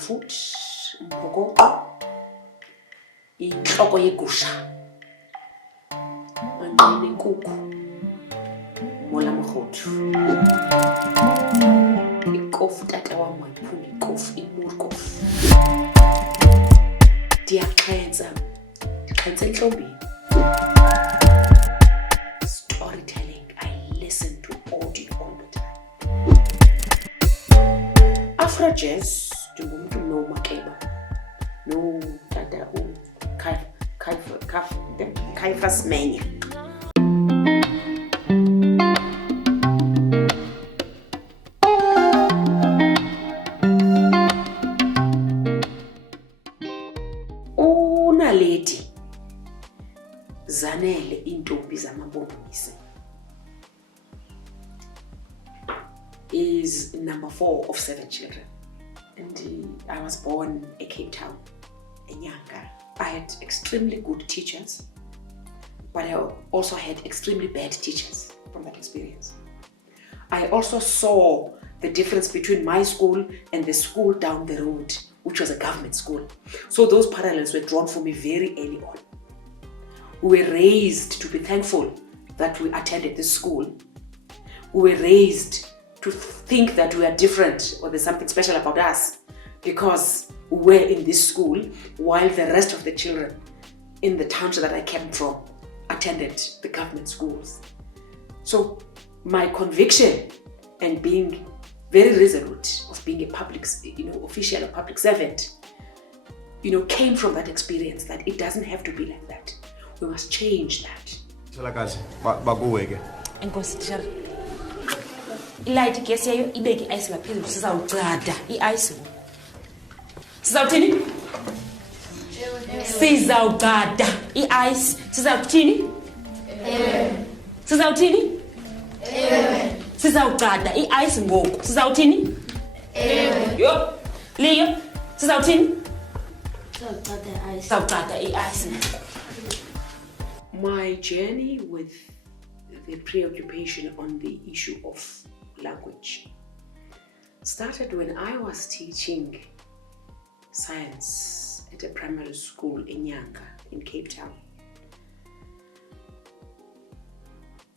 food, mpokoqo, intloko yegusha, manqina inkukhu, mola mokgothu, ikofu tata wam wayiphunga ikofu, imurkofu. Ndiyaxhentsa entlombini. Storytelling, I listen to audio all the time. Afro jazz, ndingumntu nomakeba, no tata Caiphas Menya. Naledi zanele intombi zamampondomise is number 4 of 7 children, and I was born in Cape Town, eNyanga. I had extremely good teachers, but I also had extremely bad teachers from that experience. I also saw the difference between my school and the school down the road, which was a government school. So those parallels were drawn for me very early on. We were raised to be thankful that we attended this school. We were raised to think that we are different or there's something special about us because we were in this school, while the rest of the children in the township that I came from attended the government schools. So my conviction and being very resolute of being a public, official or public servant, came from that experience that it doesn't have to be like that. We must change that. Ilight gas yayo ibeke ice ngaphezulu sizawuqada iice. Sizawuthini? Sizawuqada iice. Sizawuthini? Sizawuthini? Sizawuqada iice ngoku. Sizawuthini? Yo. Liyo. Sizawuthini? Sizawuqada iice. My journey with the preoccupation on the issue of language started when I was teaching science at a primary school in Nyanga in Cape Town.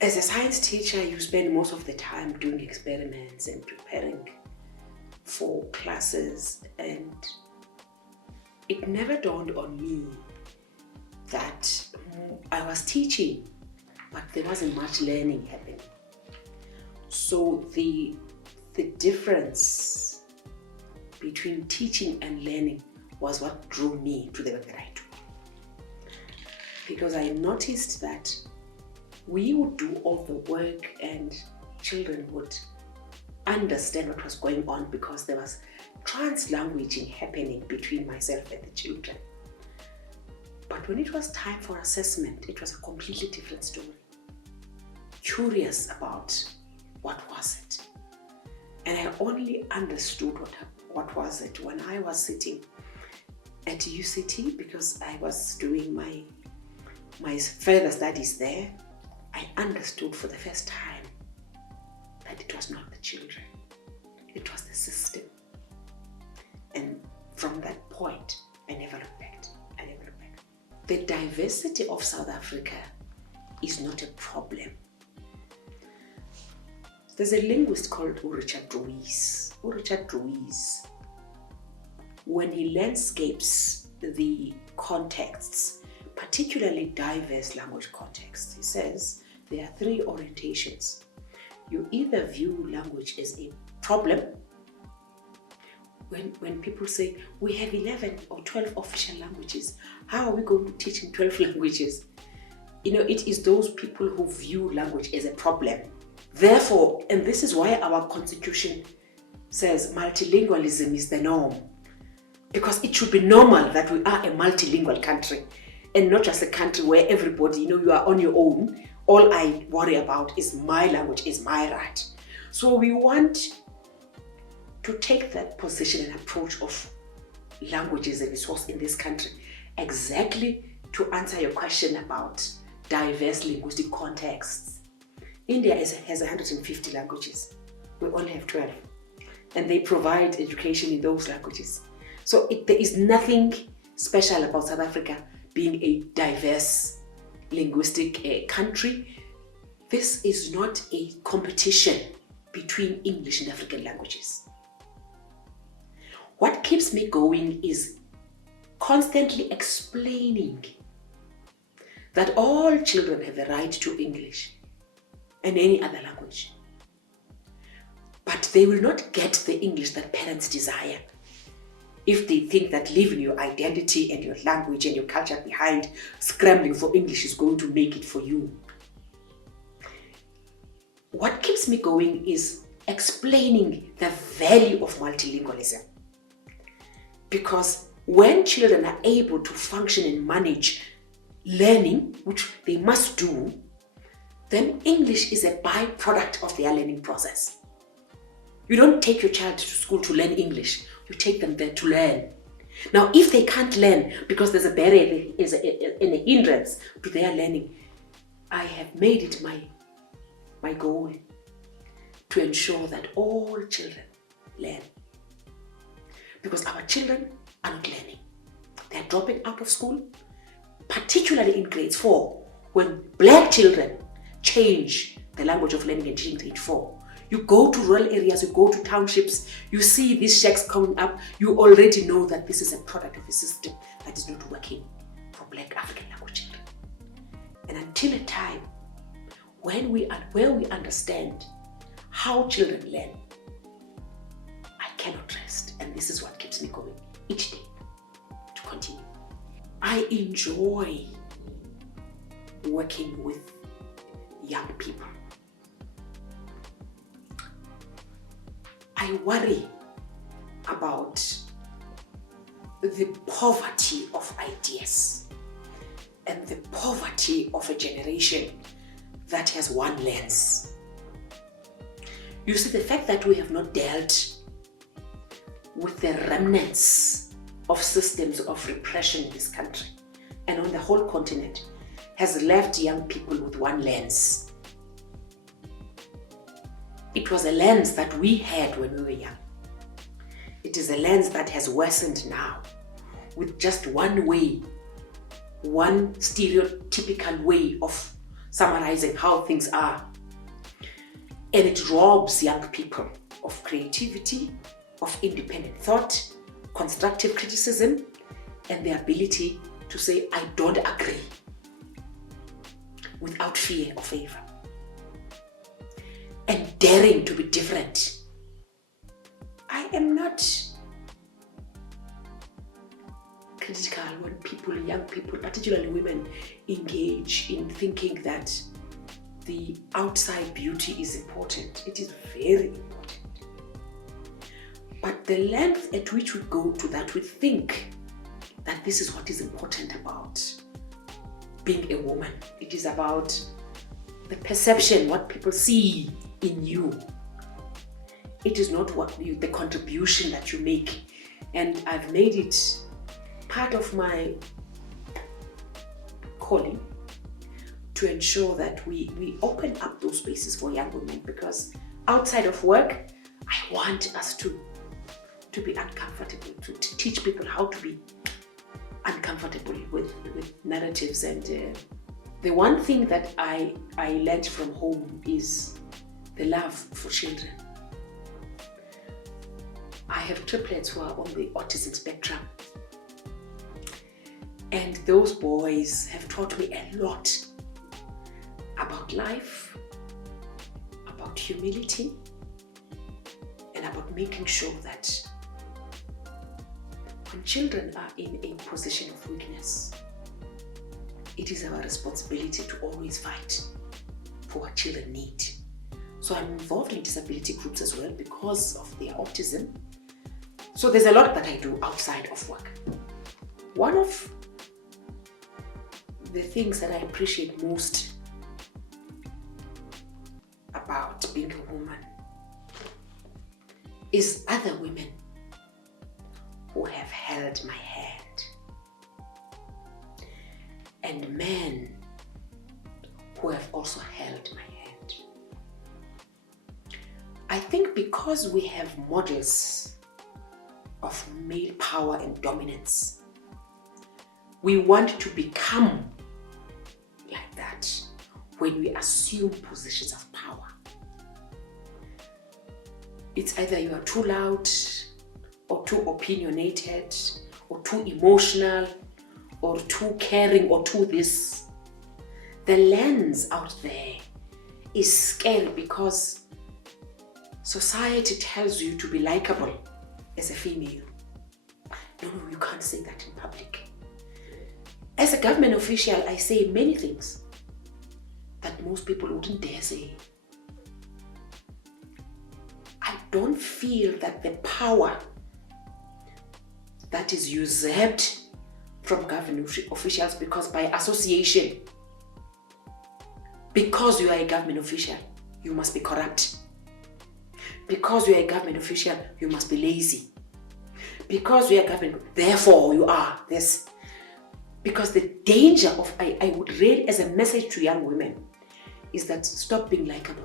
As a science teacher, you spend most of the time doing experiments and preparing for classes, and it never dawned on me that I was teaching, but there wasn't much learning happening. So the difference between teaching and learning was what drew me to the work that I do. Because I noticed that we would do all the work and children would understand what was going on because there was trans-languaging happening between myself and the children. But when it was time for assessment, it was a completely different story. Curious about what was it. And I only understood what was it when I was sitting at UCT, because I was doing my further studies there. I understood for the first time that it was not the children, it was the system. And from that point, I never looked back. The diversity of South Africa is not a problem. There's a linguist called Richard Ruiz. Richard Ruiz, when he landscapes the contexts, particularly diverse language contexts, he says there are 3 orientations. You either view language as a problem. When people say, we have 11 or 12 official languages, how are we going to teach in 12 languages? It is those people who view language as a problem. Therefore, and this is why our constitution says multilingualism is the norm. Because it should be normal that we are a multilingual country and not just a country where everybody, you are on your own. All I worry about is my language, is my right. So we want to take that position and approach of language as a resource in this country, exactly to answer your question about diverse linguistic contexts. India has 150 languages. We only have 12. And they provide education in those languages. So there is nothing special about South Africa being a diverse linguistic country. This is not a competition between English and African languages. What keeps me going is constantly explaining that all children have a right to English and any other language. But they will not get the English that parents desire if they think that leaving your identity and your language and your culture behind, scrambling for English is going to make it for you. What keeps me going is explaining the value of multilingualism. Because when children are able to function and manage learning, which they must do, then English is a byproduct of their learning process. You don't take your child to school to learn English. You take them there to learn. Now, if they can't learn because there's a barrier and a hindrance to their learning, I have made it my goal to ensure that all children learn. Because our children are not learning. They're dropping out of school, particularly in grades 4, when black children change the language of learning and teaching grade 4. You go to rural areas, you go to townships, you see these shacks coming up, you already know that this is a product of a system that is not working for black African language children. And until a time where we understand how children learn, I cannot rest. And this is what keeps me going each day to continue. I enjoy working with young people. I worry about the poverty of ideas and the poverty of a generation that has one lens. You see, the fact that we have not dealt with the remnants of systems of repression in this country and on the whole continent has left young people with one lens. It was a lens that we had when we were young. It is a lens that has worsened now with just one way, one stereotypical way of summarizing how things are. And it robs young people of creativity, of independent thought, constructive criticism, and the ability to say, I don't agree, without fear or favor. And daring to be different. I am not critical when people, young people, particularly women, engage in thinking that the outside beauty is important. It is very important. But the length at which we go to that, we think that this is what is important about being a woman. It is about the perception, what people see in you. It is not the contribution that you make. And I've made it part of my calling to ensure that we open up those spaces for young women, because outside of work, I want us to be uncomfortable, to teach people how to be uncomfortable with narratives. And the one thing that I learned from home is the love for children. I have triplets who are on the autism spectrum. And those boys have taught me a lot about life, about humility, and about making sure that when children are in a position of weakness, it is our responsibility to always fight for what children need. So I'm involved in disability groups as well because of their autism. So there's a lot that I do outside of work. One of the things that I appreciate most about being a woman is other women who have held my hand, and men who have also held my hand. I think because we have models of male power and dominance. We want to become like that when we assume positions of power. It's either you are too loud, or too opinionated, or too emotional, or too caring, or too this. The lens out there is scary because society tells you to be likable as a female. No, you can't say that in public. As a government official, I say many things that most people wouldn't dare say. I don't feel that the power that is usurped from government officials, because by association, because you are a government official, you must be corrupt. Because you are a government official, you must be lazy. Because you are government, therefore you are this. Because the danger of, I would read as a message to young women, is that stop being likable.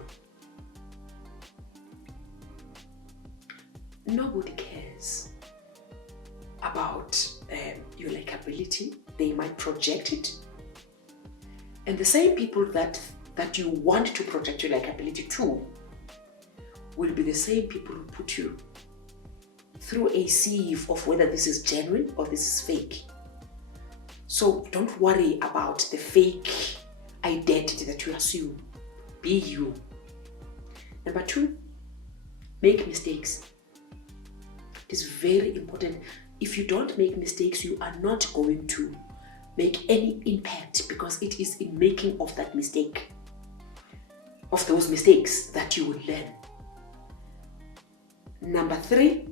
Nobody cares about your likability. They might project it. And the same people that you want to project your likability to will be the same people who put you through a sieve of whether this is genuine or this is fake. So don't worry about the fake identity that you assume. Be you. Number 2, make mistakes. It is very important. If you don't make mistakes, you are not going to make any impact, because it is in making of that mistake, of those mistakes, that you will learn. Number 3,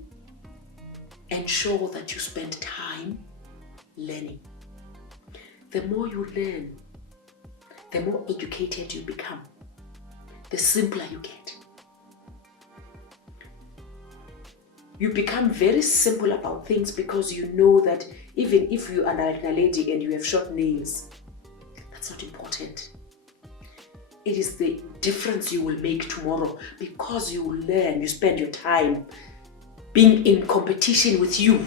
ensure that you spend time learning. The more you learn, the more educated you become, the simpler you get. You become very simple about things because you know that even if you are like Naledi and you have short nails, that's not important. It is the difference you will make tomorrow, because you will learn, you spend your time being in competition with you.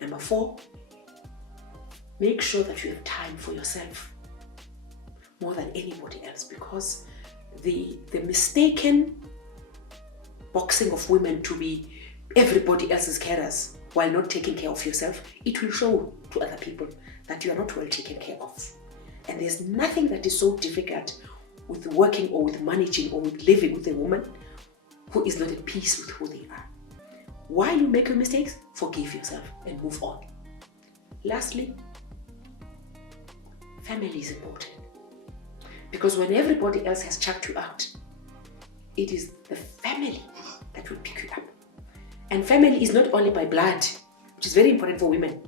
Number 4, make sure that you have time for yourself more than anybody else, because the mistaken boxing of women to be everybody else's carers while not taking care of yourself, it will show to other people that you are not well taken care of. And there's nothing that is so difficult with working or with managing or with living with a woman who is not at peace with who they are. While you make your mistakes, forgive yourself and move on. Lastly, family is important. Because when everybody else has chucked you out, it is the family that will pick you up. And family is not only by blood, which is very important for women.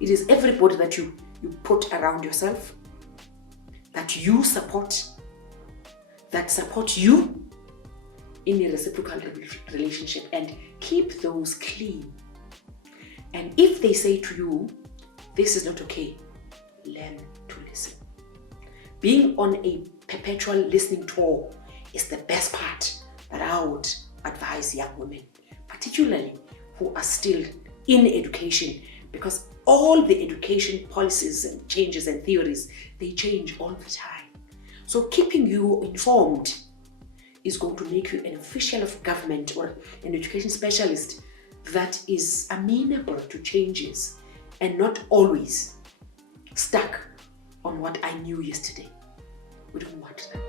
It is everybody that you put around yourself, that you support, that support you in a reciprocal relationship, and keep those clean. And if they say to you, this is not okay, learn to listen. Being on a perpetual listening tour is the best part that I would advise young women, particularly who are still in education, because all the education policies and changes and theories, they change all the time. So keeping you informed is going to make you an official of government or an education specialist that is amenable to changes and not always stuck on what I knew yesterday. We don't want that.